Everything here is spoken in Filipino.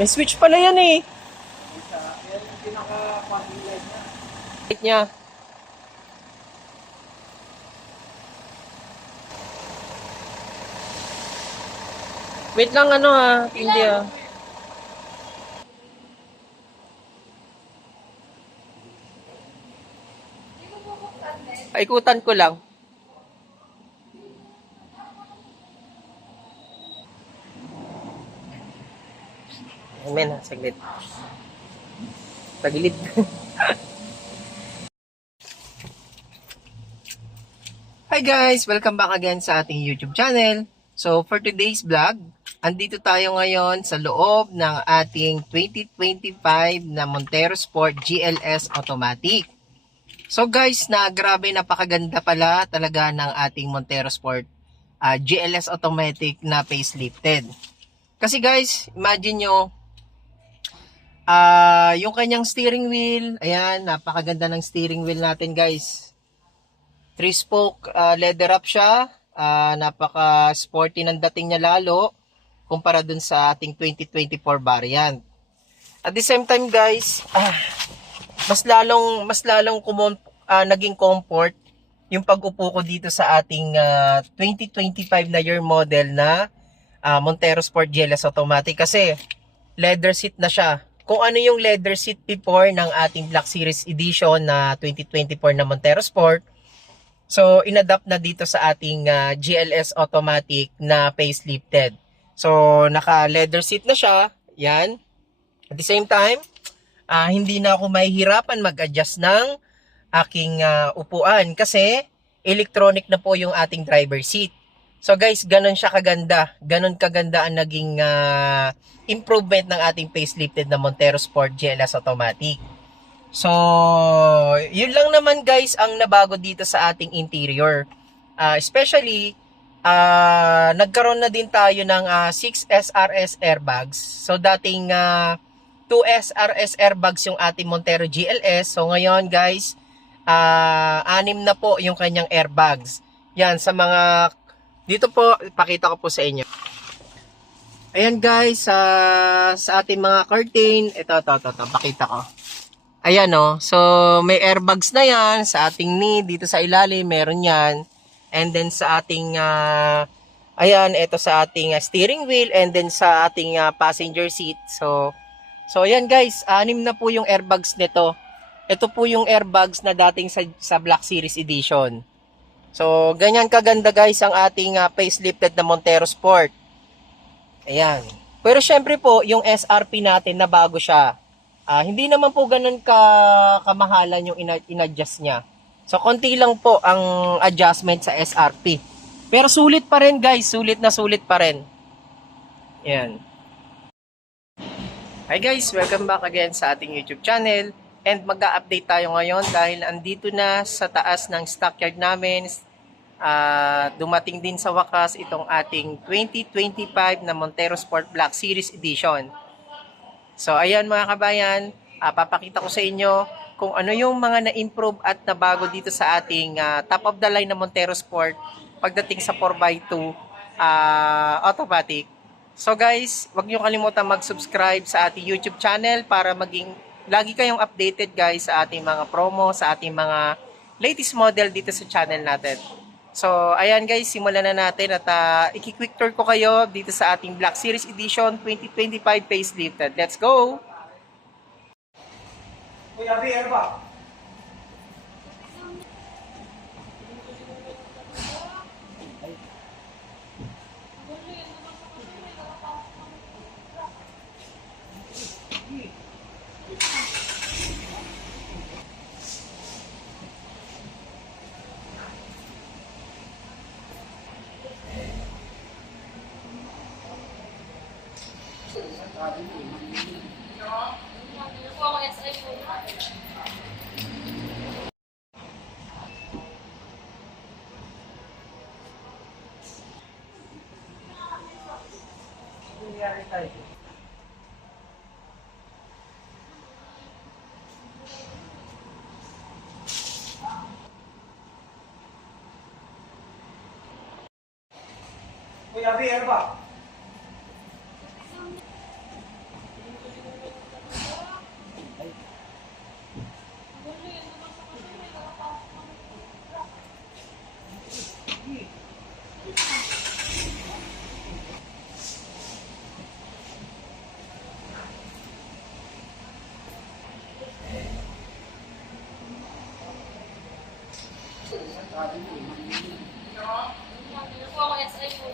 May switch pala yan eh. Isa, yan yung pinaka-parking light niya. Light niya. Wait lang ano ha. Hindi ah. Ikutan ko lang. Amen ha, saglit. Tagilid. Hi guys! Welcome back again sa ating YouTube channel. So for today's vlog, andito tayo ngayon sa loob ng ating 2025 na Montero Sport GLS Automatic. So guys, grabe napakaganda pala talaga ng ating Montero Sport GLS Automatic na facelifted. Kasi guys, imagine nyo, yung kanyang steering wheel, ayan, napakaganda ng steering wheel natin guys. 3-spoke leather wrap siya, napaka-sporty ng dating niya lalo, kumpara dun sa ating 2024 variant. At the same time guys, mas lalong naging comfort yung pag-upo ko dito sa ating 2025 na year model na Montero Sport GLS Automatic kasi leather seat na siya. Kung ano yung leather seat before ng ating Black Series Edition na 2024 na Montero Sport, so inadapt na dito sa ating GLS Automatic na facelifted. So naka leather seat na siya, yan. At the same time, hindi na ako mahihirapan mag-adjust ng aking upuan kasi electronic na po yung ating driver seat. So guys, ganun siya kaganda. Ganun kaganda ang naging improvement ng ating facelifted na Montero Sport GLS Automatic. So, yun lang naman guys ang nabago dito sa ating interior. Especially, nagkaroon na din tayo ng 6 SRS airbags. So, dating 2 SRS airbags yung ating Montero GLS. So, ngayon guys, 6 na po yung kanyang airbags. Yan, sa mga, dito po, pakita ko po sa inyo. Ayan guys, sa ating mga curtain, ito, pakita ko. Ayan o, so may airbags na yan sa ating knee, dito sa ilalim, meron yan. And then sa ating, ayan, ito sa ating steering wheel, and then sa ating passenger seat. So ayan guys, 6 na po yung airbags nito. Ito po yung airbags na dating sa Black Series Edition. So ganyan kaganda guys ang ating facelifted na Montero Sport. Ayan. Pero syempre po, yung SRP natin na bago siya. Hindi naman po ganun kamahalan yung in-adjust niya. So, konti lang po ang adjustment sa SRP. Pero sulit pa rin guys, sulit na sulit pa rin. Yan. Hi guys, welcome back again sa ating YouTube channel. And mag-update tayo ngayon dahil andito na sa taas ng stockyard namin. Dumating din sa wakas itong ating 2025 na Montero Sport Black Series Edition. So ayan mga kabayan, papakita ko sa inyo kung ano yung mga na-improve at nabago dito sa ating top of the line na Montero Sport pagdating sa 4x2 automatic. So guys, huwag niyo kalimutan mag-subscribe sa ating YouTube channel para maging lagi kayong updated guys sa ating mga promo, sa ating mga latest model dito sa channel natin. So, ayan guys, simulan na natin at iki-quick tour ko kayo dito sa ating Black Series Edition 2025 facelifted. Let's go! Kuya, beer ba? Kuya, beer ba? Ano po ako SI po?